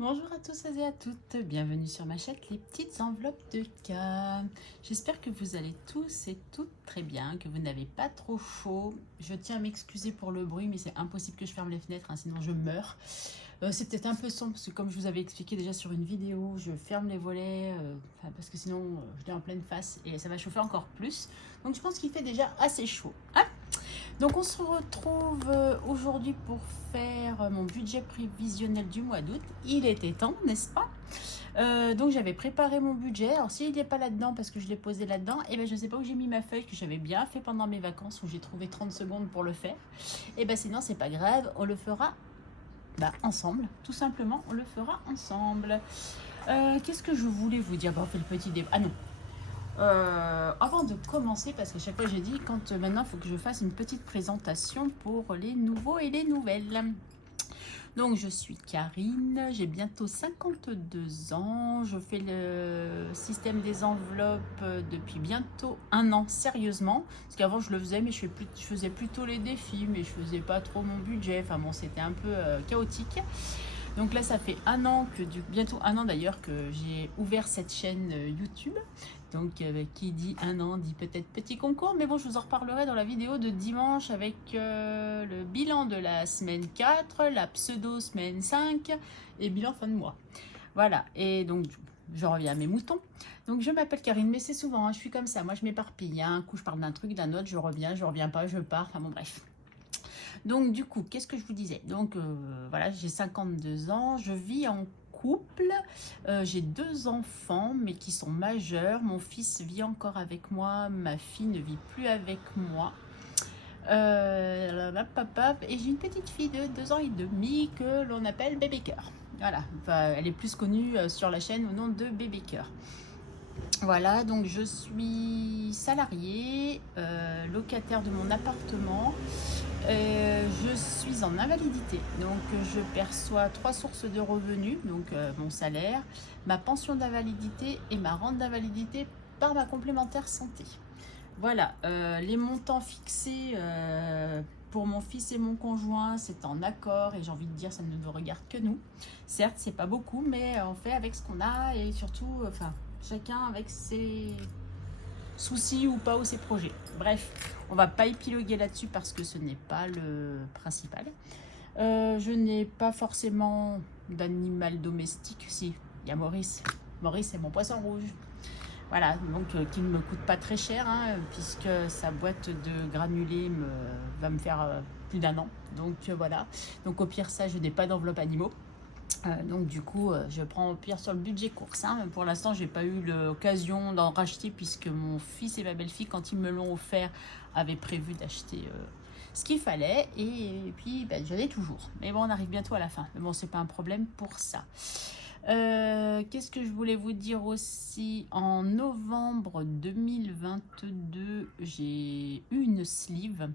Bonjour à tous et à toutes, bienvenue sur ma chaîne Les Petites Enveloppes de K. J'espère que vous allez tous et toutes très bien, que vous n'avez pas trop chaud. Je tiens à m'excuser pour le bruit, mais c'est impossible que je ferme les fenêtres, hein, sinon je meurs. C'est peut-être un peu sombre, parce que comme je vous avais expliqué déjà sur une vidéo, je ferme les volets, parce que sinon je l'ai en pleine face et ça va chauffer encore plus. Donc je pense qu'il fait déjà assez chaud, hein. Donc on se retrouve aujourd'hui pour faire mon budget prévisionnel du mois d'août. Il était temps, n'est-ce pas? Donc j'avais préparé mon budget. Alors s'il n'est pas là-dedans parce que je l'ai posé là-dedans, et ben je ne sais pas où j'ai mis ma feuille que j'avais bien fait pendant mes vacances où j'ai trouvé 30 secondes pour le faire. Et ben sinon c'est pas grave, on le fera ensemble. Tout simplement, on le fera ensemble. Qu'est-ce que je voulais vous dire? On fait le petit débat. Ah non, avant de commencer, parce que chaque fois j'ai dit, maintenant il faut que je fasse une petite présentation pour les nouveaux et les nouvelles. Donc je suis Karine, j'ai bientôt 52 ans, je fais le système des enveloppes depuis bientôt un an, sérieusement. Parce qu'avant je le faisais, mais je faisais plutôt les défis, mais je faisais pas trop mon budget, enfin bon, c'était un peu chaotique. Donc là, ça fait un an, bientôt un an d'ailleurs, que j'ai ouvert cette chaîne YouTube. Donc qui dit un an dit peut-être petit concours, mais bon, je vous en reparlerai dans la vidéo de dimanche avec le bilan de la semaine 4, la pseudo semaine 5 et bilan fin de mois. Voilà, et donc je reviens à mes moutons. Donc je m'appelle Karine, mais c'est souvent, hein, je suis comme ça, moi je m'éparpille. Un coup je parle d'un truc, d'un autre, je reviens pas, je pars, enfin bon bref. Donc du coup, qu'est-ce que je vous disais? Donc voilà, j'ai 52 ans, je vis en couple, j'ai 2 enfants mais qui sont majeurs. Mon fils vit encore avec moi, ma fille ne vit plus avec moi. Et j'ai une petite fille de 2 ans et demi que l'on appelle Bébé Cœur. Voilà, enfin, elle est plus connue sur la chaîne au nom de Bébé Cœur. Voilà, donc je suis salariée, locataire de mon appartement. Je suis en invalidité, donc je perçois 3 sources de revenus, donc mon salaire, ma pension d'invalidité et ma rente d'invalidité par ma complémentaire santé. Voilà, les montants fixés pour mon fils et mon conjoint, c'est en accord et j'ai envie de dire ça ne nous regarde que nous. Certes, c'est pas beaucoup, mais on fait avec ce qu'on a et surtout, chacun avec ses soucis ou pas ou ses projets. Bref, on va pas épiloguer là-dessus parce que ce n'est pas le principal. Je n'ai pas forcément d'animal domestique. Si, il y a Maurice. Maurice, c'est mon poisson rouge. Voilà, donc qui ne me coûte pas très cher, hein, puisque sa boîte de granulés va me faire plus d'un an. Donc voilà. Donc au pire, ça, je n'ai pas d'enveloppe animaux. Donc du coup, je prends au pire sur le budget course, hein. Pour l'instant, j'ai pas eu l'occasion d'en racheter puisque mon fils et ma belle-fille, quand ils me l'ont offert, avaient prévu d'acheter ce qu'il fallait. Et puis, j'en ai toujours. Mais bon, on arrive bientôt à la fin. Mais bon, c'est pas un problème pour ça. Qu'est-ce que je voulais vous dire aussi? En novembre 2022, j'ai eu une sleeve.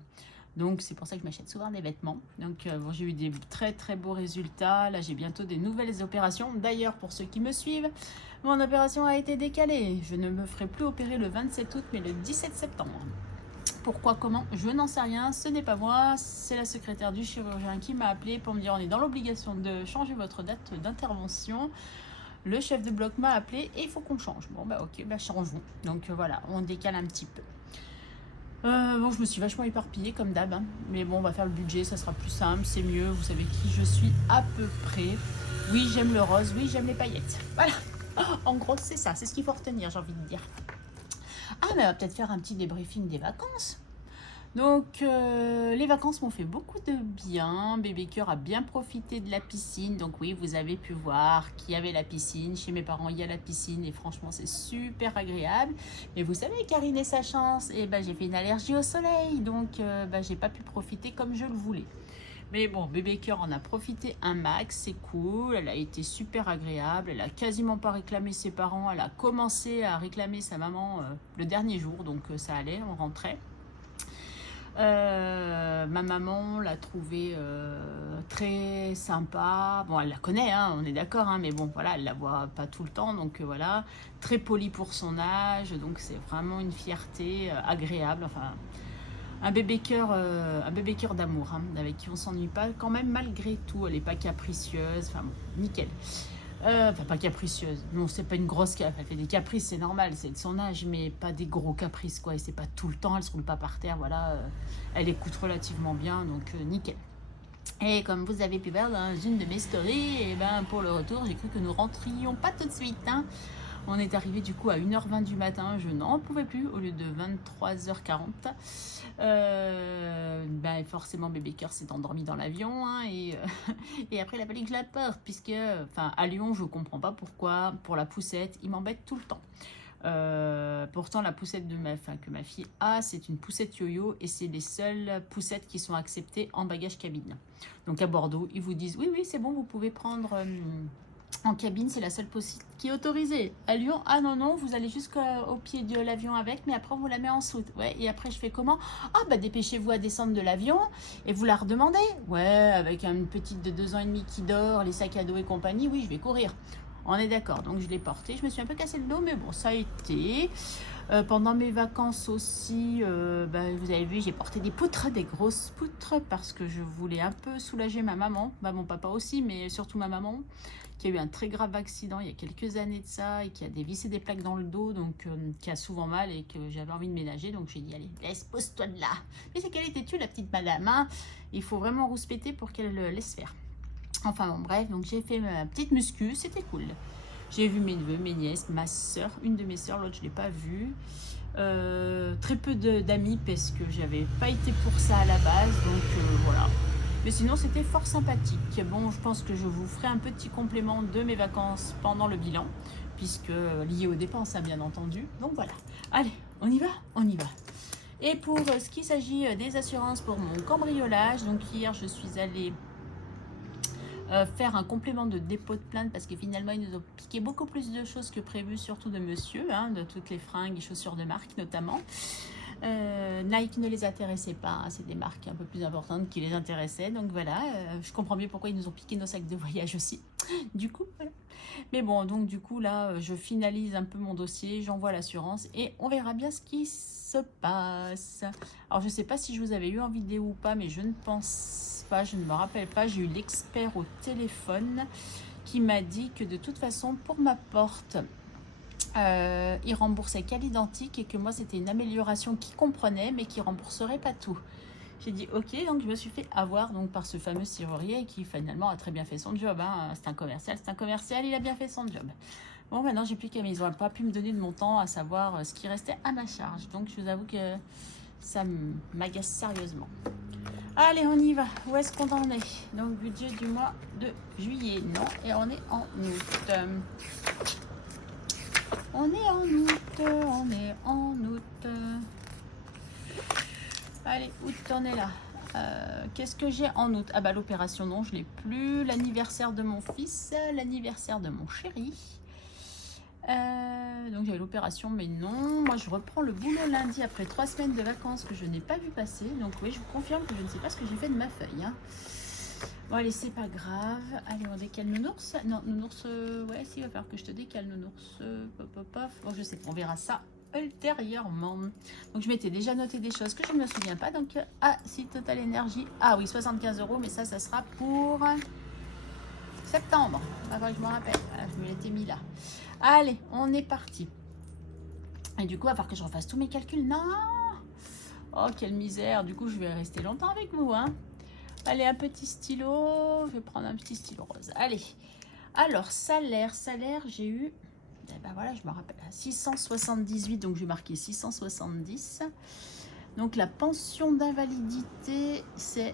Donc c'est pour ça que je m'achète souvent des vêtements. Donc bon, j'ai eu des très très beaux résultats. Là j'ai bientôt des nouvelles opérations. D'ailleurs pour ceux qui me suivent, mon opération a été décalée. Je ne me ferai plus opérer le 27 août mais le 17 septembre. Pourquoi, comment, je n'en sais rien, ce n'est pas moi, c'est la secrétaire du chirurgien qui m'a appelé pour me dire on est dans l'obligation de changer votre date d'intervention. Le chef de bloc m'a appelé et il faut qu'on change. Bon ok, changeons. Donc voilà, on décale un petit peu. Bon, je me suis vachement éparpillée comme d'hab, hein. Mais bon, on va faire le budget, ça sera plus simple, c'est mieux, vous savez qui je suis à peu près. Oui, j'aime le rose, oui, j'aime les paillettes. Voilà, en gros, c'est ça, c'est ce qu'il faut retenir, j'ai envie de dire. Ah, mais on va peut-être faire un petit débriefing des vacances. Donc, les vacances m'ont fait beaucoup de bien. Bébé Cœur a bien profité de la piscine. Donc oui, vous avez pu voir qu'il y avait la piscine. Chez mes parents, il y a la piscine et franchement, c'est super agréable. Mais vous savez, Karine et sa chance, j'ai fait une allergie au soleil. Donc, j'ai pas pu profiter comme je le voulais. Mais bon, Bébé Cœur en a profité un max, c'est cool. Elle a été super agréable. Elle a quasiment pas réclamé ses parents. Elle a commencé à réclamer sa maman le dernier jour. Donc, ça allait, on rentrait. Ma maman l'a trouvée très sympa. Bon, elle la connaît, hein, on est d'accord, hein, mais bon, voilà, elle la voit pas tout le temps, donc voilà, très polie pour son âge, donc c'est vraiment une fierté agréable. Enfin, un bébé cœur d'amour, hein, avec qui on s'ennuie pas quand même malgré tout. Elle est pas capricieuse, enfin bon, nickel. Enfin, pas capricieuse. Non, c'est pas une grosse cap. Elle fait des caprices, c'est normal, c'est de son âge, mais pas des gros caprices, quoi. Et c'est pas tout le temps, elle se roule pas par terre, voilà. Elle écoute relativement bien, donc nickel. Et comme vous avez pu voir dans une de mes stories, et ben pour le retour, j'ai cru que nous rentrions pas tout de suite, hein. On est arrivé du coup à 1h20 du matin, je n'en pouvais plus au lieu de 23h40. Ben forcément bébé cœur s'est endormi dans l'avion, hein, et après il a fallu que je la porte puisque enfin à Lyon je comprends pas pourquoi pour la poussette il m'embête tout le temps. Pourtant la poussette que ma fille a, c'est une poussette yo-yo et c'est les seules poussettes qui sont acceptées en bagage cabine. Donc à Bordeaux ils vous disent oui c'est bon, vous pouvez prendre en cabine, c'est la seule poussette qui est autorisée. À Lyon, ah non, vous allez jusqu'au pied de l'avion avec, mais après on vous la met en soute. Ouais, et après je fais comment? Ah bah dépêchez-vous à descendre de l'avion et vous la redemandez. Ouais, avec une petite de 2 ans et demi qui dort, les sacs à dos et compagnie, oui, je vais courir. On est d'accord, donc je l'ai portée. Je me suis un peu cassé le dos, mais bon, ça a été. Pendant mes vacances aussi, vous avez vu, j'ai porté des poutres, des grosses poutres, parce que je voulais un peu soulager ma maman. Bah, mon papa aussi, mais surtout ma maman, qui a eu un très grave accident il y a quelques années de ça, et qui a dévissé des plaques dans le dos, donc qui a souvent mal, et que j'avais envie de ménager. Donc j'ai dit, allez, pose-toi de là. Mais c'est qu'elle était tue, la petite madame, hein. Il faut vraiment rouspéter pour qu'elle laisse faire. Enfin bon, bref, donc j'ai fait ma petite muscu, c'était cool. J'ai vu mes neveux, mes nièces, ma soeur, une de mes soeurs, l'autre je ne l'ai pas vue. Très peu d'amis parce que j'avais pas été pour ça à la base, donc voilà. Mais sinon c'était fort sympathique. Bon, je pense que je vous ferai un petit complément de mes vacances pendant le bilan, puisque lié aux dépenses, hein, bien entendu. Donc voilà. Allez, on y va? On y va. Et pour ce qui s'agit des assurances pour mon cambriolage, donc hier je suis allée faire un complément de dépôt de plainte parce que finalement ils nous ont piqué beaucoup plus de choses que prévu, surtout de monsieur, hein, de toutes les fringues et chaussures de marque notamment. Nike ne les intéressait pas, hein, c'est des marques un peu plus importantes qui les intéressaient, donc voilà, je comprends mieux pourquoi ils nous ont piqué nos sacs de voyage aussi, du coup voilà. Mais bon, donc du coup là je finalise un peu mon dossier, j'envoie l'assurance et on verra bien ce qui se passe. Alors je sais pas si je vous avais eu en vidéo ou pas, mais je ne pense pas, je ne me rappelle pas. J'ai eu l'expert au téléphone qui m'a dit que de toute façon pour ma porte il remboursait qu'à l'identique et que moi c'était une amélioration qui comprenait mais qui rembourserait pas tout. J'ai dit ok, donc je me suis fait avoir donc par ce fameux serrurier qui finalement a très bien fait son job, hein. C'est un commercial, il a bien fait son job. Bon, maintenant j'ai plus qu'à, mais ils n'ont pas pu me donner de montant à savoir ce qui restait à ma charge, donc je vous avoue que ça m'agace sérieusement. Allez, on y va. Où est-ce qu'on en est? Donc budget du mois de juillet, non, et on est en août. Allez, août, on est là. Qu'est-ce que j'ai en août? Ah bah l'opération, non, je l'ai plus. L'anniversaire de mon fils, l'anniversaire de mon chéri. Donc j'avais l'opération, mais non. Moi, je reprends le boulot lundi après 3 semaines de vacances que je n'ai pas vu passer. Donc oui, je vous confirme que je ne sais pas ce que j'ai fait de ma feuille, hein. Bon, allez, c'est pas grave. Allez, on décale Nounours. Non, Nounours, ouais, si, il va falloir que je te décale Nounours. Bon, je sais pas, on verra ça ultérieurement. Donc, je m'étais déjà noté des choses que je ne me souviens pas. Donc, si Total Énergie. Ah oui, 75 €, mais ça sera pour septembre. Avant que je me rappelle. Voilà, je me l'étais mis là. Allez, on est parti. Et du coup, il va falloir que je refasse tous mes calculs. Non! Oh, quelle misère. Du coup, je vais rester longtemps avec vous, hein. Allez, un petit stylo. Je vais prendre un petit stylo rose. Allez. Alors, salaire, j'ai eu... Eh ben voilà, je me rappelle. 678, donc je vais marquer 670. Donc, la pension d'invalidité, c'est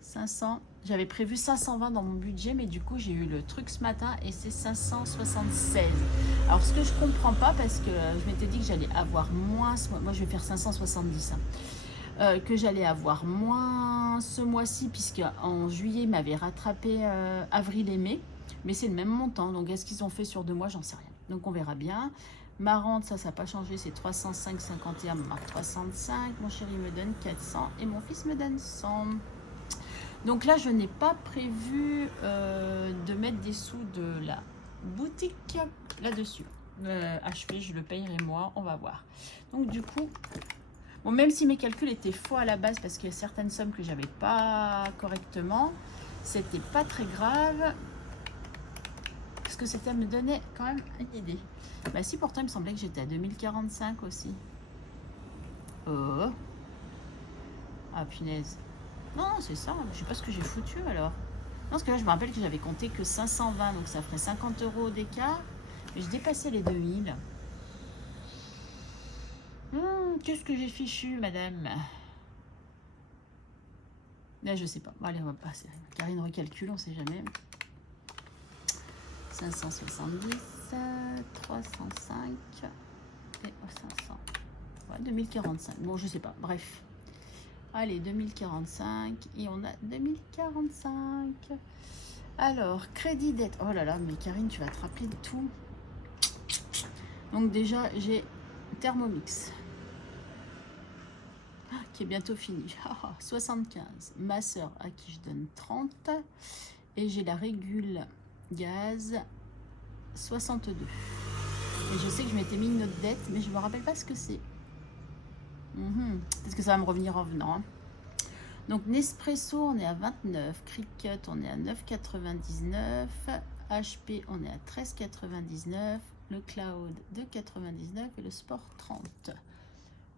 500. J'avais prévu 520 dans mon budget, mais du coup, j'ai eu le truc ce matin et c'est 576. Alors, ce que je comprends pas, parce que je m'étais dit que j'allais avoir moins... Moi, je vais faire 570, hein. Que j'allais avoir moins ce mois-ci, puisque en juillet, ils m'avaient rattrapé avril et mai, mais c'est le même montant. Donc, est-ce qu'ils ont fait sur 2 mois? J'en sais rien. Donc, on verra bien. Ma rente, ça n'a pas changé, c'est 305,51, ma marque 305. Mon chéri me donne 400 et mon fils me donne 100. Donc là, je n'ai pas prévu de mettre des sous de la boutique là-dessus. HP, je le payerai moi, on va voir. Donc du coup, bon, même si mes calculs étaient faux à la base parce qu'il y a certaines sommes que j'avais pas correctement, c'était pas très grave parce que c'était me donnait quand même une idée. Bah si, pourtant il me semblait que j'étais à 2045 aussi. Oh, ah punaise. Non, c'est ça, je sais pas ce que j'ai foutu alors. Non, parce que là je me rappelle que j'avais compté que 520, donc ça ferait 50 € d'écart. Mais je dépassais les 2000. Qu'est-ce que j'ai fichu, madame? Là, je sais pas. Bon, allez, on va passer. Karine recalcule, on sait jamais. 570, 305 et 500. Ouais, 2045. Bon, je sais pas. Bref. Allez, 2045 et on a 2045. Alors, crédit dette. Oh là là, mais Karine, tu vas te rappeler de tout. Donc déjà, j'ai Thermomix qui est bientôt fini. 75. Ma soeur à qui je donne 30. Et j'ai la régule gaz 62. Et je sais que je m'étais mis une autre dette, mais je me rappelle pas ce que c'est. Peut-être que ça va me revenir en venant. Hein. Donc Nespresso, on est à 29. Cricut, on est à 9,99. HP, on est à 13,99. Le Cloud, 2,99. Et le Sport, 30.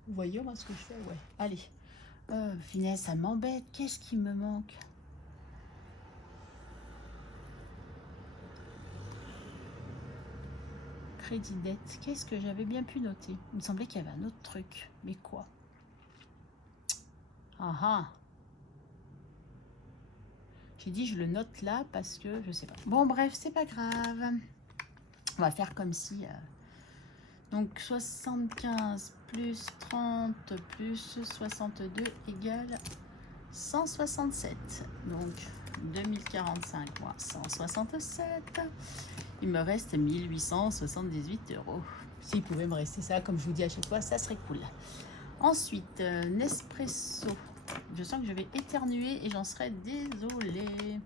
Vous voyez moi ce que je fais? Ouais. Allez. Finesse, ça m'embête. Qu'est-ce qui me manque? Crédit dette. Qu'est-ce que j'avais bien pu noter? Il me semblait qu'il y avait un autre truc. Mais quoi? Ah ah. J'ai dit je le note là parce que je sais pas. Bon bref, c'est pas grave. On va faire comme si... Donc 75 plus 30 plus 62 égale 167. Donc 2045 moins 167. Il me reste 1878 €. S'il pouvait me rester ça, comme je vous dis à chaque fois, ça serait cool. Ensuite, Nespresso. Je sens que je vais éternuer et j'en serais désolée.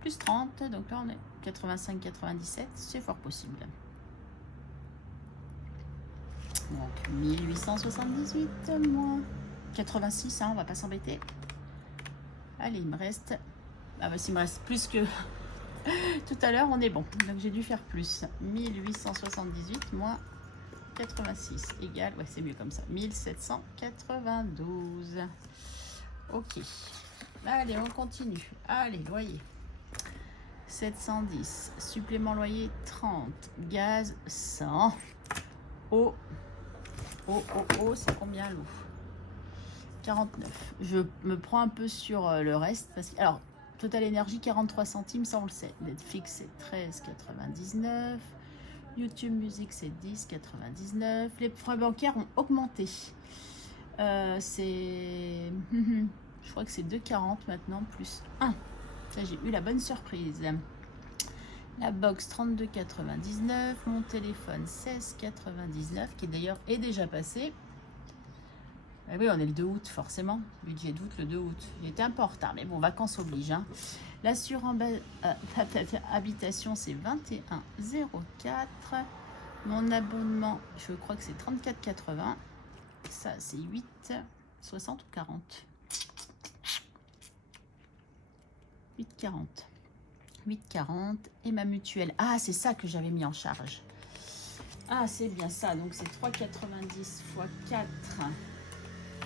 Plus 30, donc là on est 85-97, c'est fort possible. Donc 1878 moins 86, hein, on va pas s'embêter. Allez, il me reste... Ah bah s'il me reste plus que tout à l'heure, on est bon. Donc j'ai dû faire plus. 1878 moins 86 égale... Ouais, c'est mieux comme ça. 1792. Ok. Allez, on continue. Allez, loyer. 710. Supplément loyer 30. Gaz 100. Eau. C'est combien l'eau? 49. Je me prends un peu sur le reste. Parce que, alors, Total Énergie 43 centimes, ça on le sait. Netflix c'est 13,99. YouTube Music c'est 10,99. Les frais bancaires ont augmenté. C'est... Je crois que c'est 2,40 maintenant, plus 1. Ça, j'ai eu la bonne surprise. La box 32,99. Mon téléphone 16,99, qui d'ailleurs est déjà passé. Eh oui, on est le 2 août, forcément. Budget d'août, le 2 août. J'étais un peu en retard, mais bon, vacances oblige. Hein. L'assurance habitation, c'est 21,04. Mon abonnement, je crois que c'est 34,80. Ça, c'est 8,60 ou 40. 8,40. 8,40. Et ma mutuelle. Ah, c'est ça que j'avais mis en charge. Ah, c'est bien ça. Donc, c'est 3,90 x 4.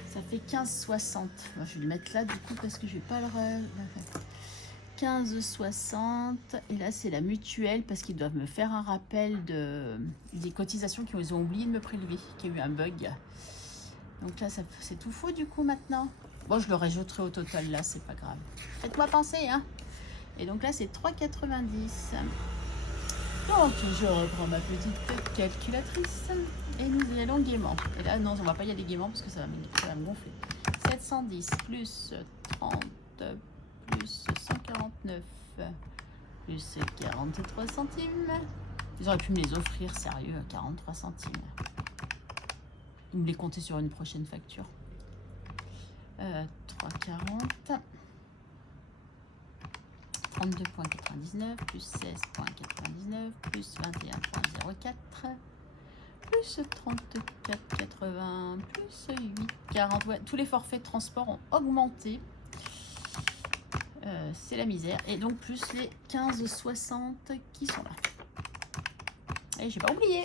Ça fait 15,60. Je vais le mettre là, du coup, parce que je vais pas le... 15,60. Et là, c'est la mutuelle, parce qu'ils doivent me faire un rappel des cotisations qu'ils ont oublié de me prélever, qu'il y a eu un bug. Donc là, c'est tout faux, du coup, maintenant. Bon, je le rajouterai au total, là, c'est pas grave. Faites-moi penser, hein. Et donc là, c'est 3,90. Donc, je reprends ma petite calculatrice. Et nous y allons gaiement. Et là, non, on va pas y aller gaiement parce que ça va me gonfler. 710 plus 30 plus 149 plus 43 centimes. Ils auraient pu me les offrir, sérieux, à 43 centimes. Ils me les compter sur une prochaine facture. 3,40. 32,99, plus 16,99, plus 21,04, plus 34,80, plus 8,40. Ouais, tous les forfaits de transport ont augmenté. C'est la misère. Et donc plus les 15,60 qui sont là. Et j'ai pas oublié.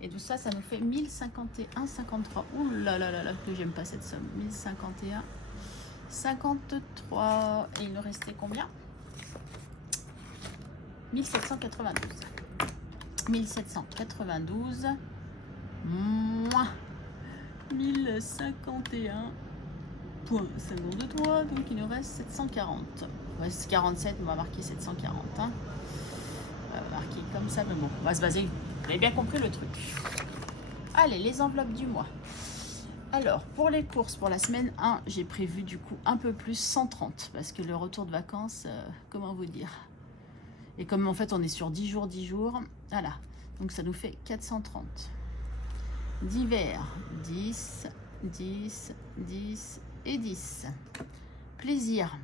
Et tout ça, ça nous fait 1051,53. Ouh là là là là, que j'aime pas cette somme. 1051,53. Et il nous restait combien? 1792. 1792 moins 1051,53. Donc il nous reste 740. Il reste 47, on va marquer 740. Hein. On va marquer comme ça, mais bon, on va se baser. Vous avez bien compris le truc. Allez, les enveloppes du mois. Alors, pour les courses, pour la semaine 1, j'ai prévu du coup un peu plus 130. Parce que le retour de vacances, comment vous dire? Et comme en fait on est sur 10 jours, voilà. Donc ça nous fait 430. D'hiver, 10, 10, 10 et 10. Plaisir.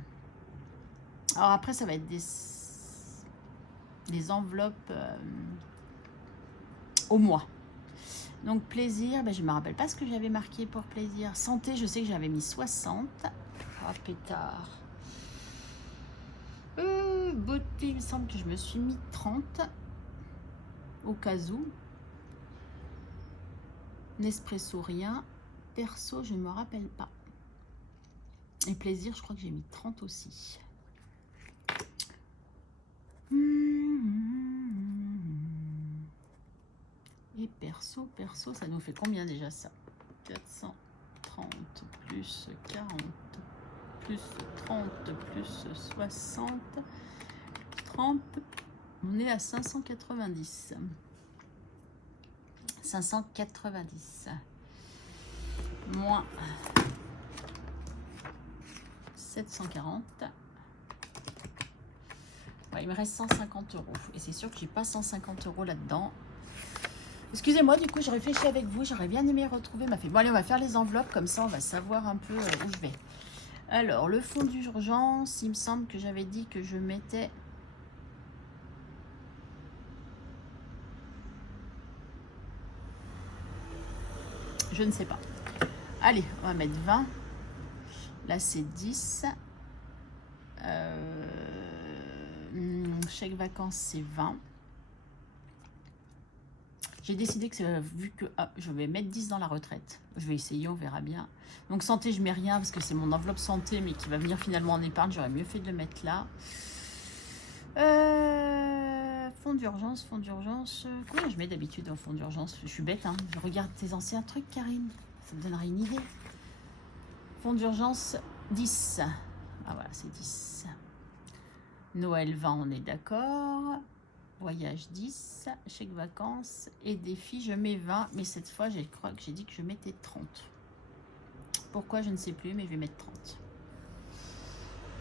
Alors après ça va être des enveloppes au mois. Donc plaisir, ben, je ne me rappelle pas ce que j'avais marqué pour plaisir. Santé, je sais que j'avais mis 60. Ah pétard. Beauté, il me semble que je me suis mis 30. Au cas où. Nespresso, rien. Perso, je ne me rappelle pas. Et plaisir, je crois que j'ai mis 30 aussi. Et perso, ça nous fait combien déjà ça? 430 plus 40 plus 30 plus 60 30. On est à 590. 590 moins 740. Ouais, il me reste 150 €. Et c'est sûr que j'ai pas 150 € là-dedans. Excusez-moi, du coup, je réfléchis avec vous. J'aurais bien aimé retrouver ma fille. Bon, allez, on va faire les enveloppes. Comme ça, on va savoir un peu où je vais. Alors, le fonds d'urgence, il me semble que j'avais dit que je mettais... Je ne sais pas. Allez, on va mettre 20. Là, c'est 10. Chèque vacances, c'est 20. J'ai décidé que, vu que je vais mettre 10 dans la retraite, je vais essayer, on verra bien. Donc santé, je mets rien parce que c'est mon enveloppe santé, mais qui va venir finalement en épargne. J'aurais mieux fait de le mettre là. Fonds d'urgence. Combien je mets d'habitude en fonds d'urgence? Je suis bête, hein. Je regarde tes anciens trucs, Karine. Ça me donnera une idée. Fonds d'urgence, 10. Ah voilà, c'est 10. Noël 20, on est d'accord. Voyage 10. Chèque vacances. Et défi, je mets 20. Mais cette fois, je crois que j'ai dit que je mettais 30. Pourquoi, je ne sais plus, mais je vais mettre 30.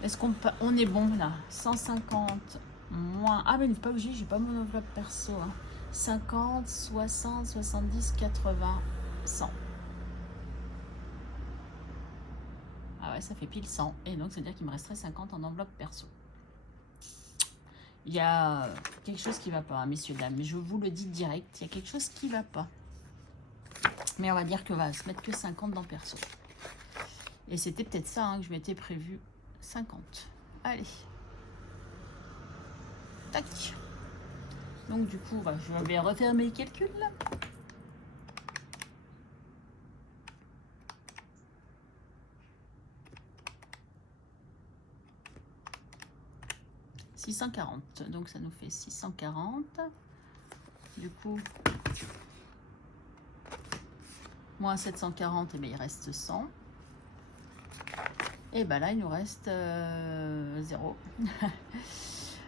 Est-ce qu'on est bon là? 150 moins... Ah, mais n'est pas obligé, j'ai pas mon enveloppe perso. Hein. 50, 60, 70, 80, 100. Ah ouais, ça fait pile 100. Et donc, c'est-à-dire qu'il me resterait 50 en enveloppe perso. Il y a quelque chose qui ne va pas, hein, messieurs, dames. Mais je vous le dis direct, il y a quelque chose qui ne va pas. Mais on va dire que va se mettre que 50 dans perso. Et c'était peut-être ça hein, que je m'étais prévu. 50. Allez. Tac. Donc du coup, je vais refaire mes calculs. « 640. Donc ça nous fait 640. Du coup, moins 740, et bien il reste 100. Et ben là, il nous reste 0.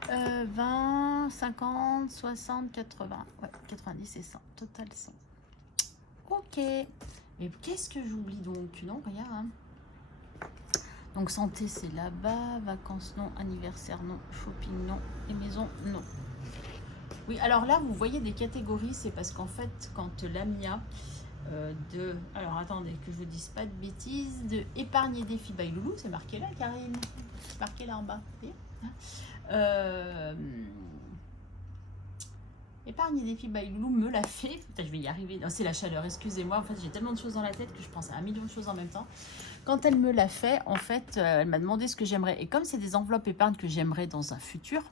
20, 50, 60, 80. Ouais, 90 et 100. Total 100. Ok. Et qu'est-ce que j'oublie donc? Non, rien. Hein. Donc santé, c'est là-bas. Vacances, non. Anniversaire, non. Shopping, non. Et maison, non. Oui, alors là, vous voyez des catégories. C'est parce qu'en fait, quand l'AMIA... alors attendez que je vous dise pas de bêtises, de épargne et défi by Loulou, c'est marqué là, Karine, c'est marqué là en bas, Épargne et défi by Loulou me l'a fait. Putain, je vais y arriver. C'est la chaleur, excusez-moi. En fait, j'ai tellement de choses dans la tête que je pense à 1 million de choses en même temps. Quand elle me l'a fait, en fait, elle m'a demandé ce que j'aimerais. Et comme c'est des enveloppes épargne que j'aimerais dans un futur,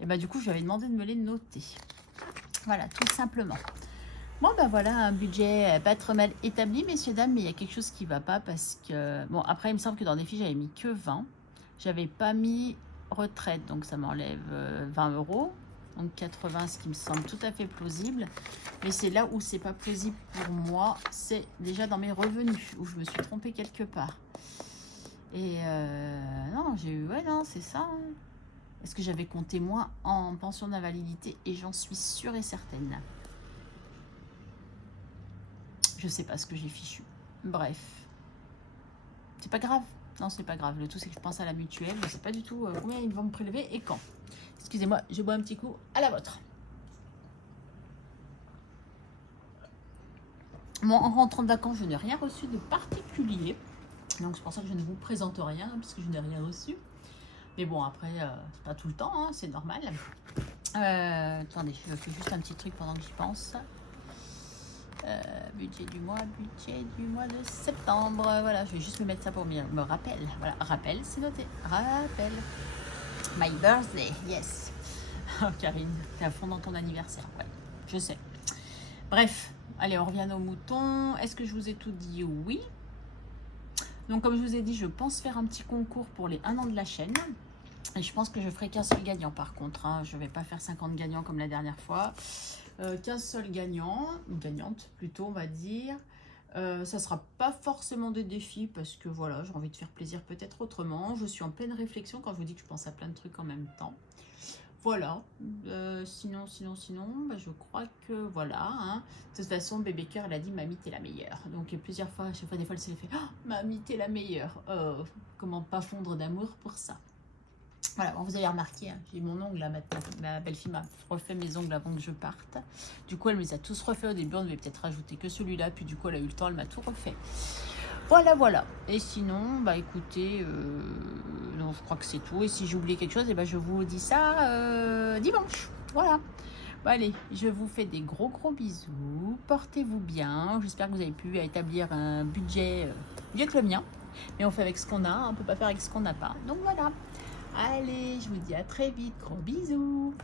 et bah du coup, je lui avais demandé de me les noter. Voilà, tout simplement. Bon, ben voilà, un budget pas trop mal établi, messieurs, dames, mais il y a quelque chose qui ne va pas parce que... Bon, après, il me semble que dans des filles, j'avais mis que 20. J'avais pas mis retraite, donc ça m'enlève 20 euros. Donc 80, ce qui me semble tout à fait plausible. Mais c'est là où c'est pas plausible pour moi, c'est déjà dans mes revenus, où je me suis trompée quelque part. Et non, j'ai eu... Ouais, non, c'est ça. Hein. Est-ce que j'avais compté moins en pension d'invalidité? Et j'en suis sûre et certaine. Je sais pas ce que j'ai fichu. Bref. C'est pas grave. Non, c'est pas grave. Le tout, c'est que je pense à la mutuelle. Je sais pas du tout combien ils vont me prélever et quand. Excusez-moi, je bois un petit coup à la vôtre. Bon, en rentrant de vacances, je n'ai rien reçu de particulier. Donc, c'est pour ça que je ne vous présente rien, puisque je n'ai rien reçu. Mais bon, après, c'est pas tout le temps, hein, c'est normal. Attendez, je fais juste un petit truc pendant que j'y pense. Budget du mois de septembre. Voilà, je vais juste me mettre ça pour me rappel. Voilà, rappel, c'est noté. Rappel. My birthday, yes. Oh, Karine, t'es à fond dans ton anniversaire. Ouais, je sais. Bref, allez, on revient aux moutons. Est-ce que je vous ai tout dit? Oui. Donc, comme je vous ai dit, je pense faire un petit concours pour les 1 an de la chaîne. Et je pense que je ferai 15 seuls gagnants par contre. Hein. Je ne vais pas faire 50 gagnants comme la dernière fois. 15 seuls gagnants, ou gagnantes plutôt, on va dire. Ça sera pas forcément des défis parce que voilà, j'ai envie de faire plaisir peut-être autrement. Je suis en pleine réflexion quand je vous dis que je pense à plein de trucs en même temps. Voilà. Sinon, bah, je crois que voilà. Hein. De toute façon, Bébé Cœur, elle a dit Mamie, t'es la meilleure. Donc plusieurs fois, chaque fois, des fois, elle s'est fait oh, Mamie, t'es la meilleure. Comment pas fondre d'amour pour ça. Voilà, bon, vous avez remarqué, hein, j'ai mon ongle là maintenant. Ma belle-fille m'a refait mes ongles avant que je parte. Du coup, elle me les a tous refaits au début. On devait peut-être rajouter que celui-là. Puis du coup, elle a eu le temps, elle m'a tout refait. Voilà, voilà. Et sinon, bah écoutez, non, je crois que c'est tout. Et si j'ai oublié quelque chose, et ben je vous dis ça dimanche. Voilà. Bon, allez, je vous fais des gros bisous. Portez-vous bien. J'espère que vous avez pu établir un budget mieux que le mien. Mais on fait avec ce qu'on a. On ne peut pas faire avec ce qu'on n'a pas. Donc voilà. Allez, je vous dis à très vite. Gros bisous.